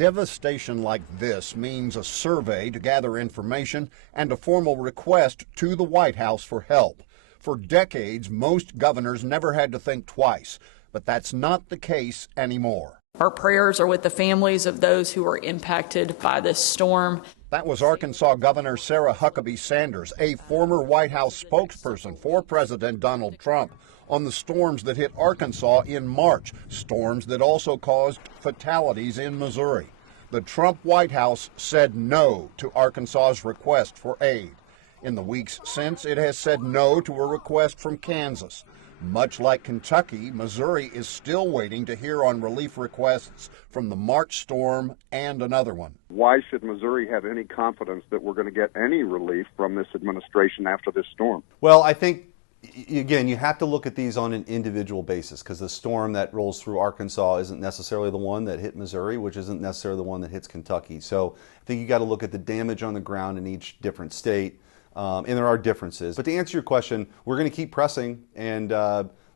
Devastation like this means a survey to gather information and a formal request to the White House for help. For decades, most governors never had to think twice, but that's not the case anymore. Our prayers are with the families of those who were impacted by this storm. That was Arkansas Governor Sarah Huckabee Sanders, a former White House spokesperson for President Donald Trump, on the storms that hit Arkansas in March, storms that also caused fatalities in Missouri. The Trump White House said no to Arkansas's request for aid. In the weeks since, it has said no to a request from Kansas. Much like Kentucky, Missouri is still waiting to hear on relief requests from the March storm and another one. Why should Missouri have any confidence that we're going to get any relief from this administration after this storm? Well, I think, again, you have to look at these on an individual basis, because the storm that rolls through Arkansas isn't necessarily the one that hit Missouri, which isn't necessarily the one that hits Kentucky. So I think you got to look at the damage on the ground in each different state. And there are differences. But to answer your question, we're going to keep pressing, and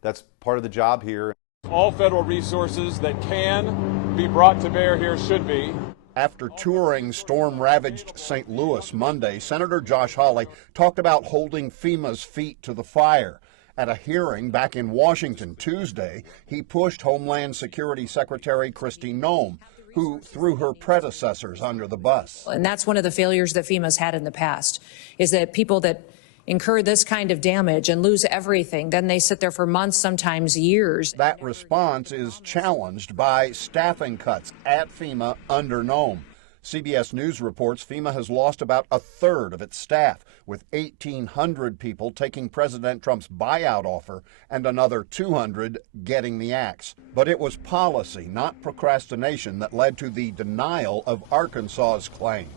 that's part of the job here. All federal resources that can be brought to bear here should be. After touring storm-ravaged St. Louis Monday, Senator Josh Hawley talked about holding FEMA's feet to the fire. At a hearing back in Washington Tuesday, he pushed Homeland Security Secretary Kristi Noem, who threw her predecessors under the bus. And that's one of the failures that FEMA's had in the past, is that people that incur this kind of damage and lose everything, then they sit there for months, sometimes years. That response is challenged by staffing cuts at FEMA under Noem. CBS News reports FEMA has lost about a third of its staff, with 1,800 people taking President Trump's buyout offer and another 200 getting the axe. But it was policy, not procrastination, that led to the denial of Arkansas's claim.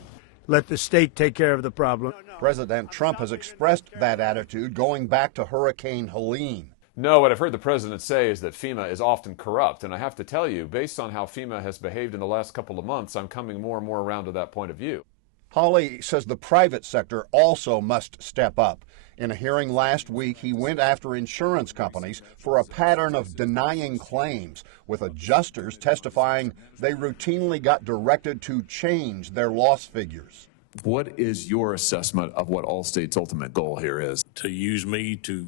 Let the state take care of the problem. President Trump has expressed that attitude going back to Hurricane Helene. No, what I've heard the president say is that FEMA is often corrupt. And I have to tell you, based on how FEMA has behaved in the last couple of months, I'm coming more and more around to that point of view. Hawley says the private sector also must step up. In a hearing last week, he went after insurance companies for a pattern of denying claims, with adjusters testifying they routinely got directed to change their loss figures. What is your assessment of what Allstate's ultimate goal here is? To use me to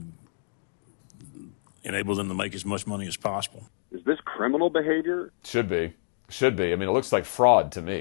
enable them to make as much money as possible. Is this criminal behavior? Should be. Should be. I mean, it looks like fraud to me.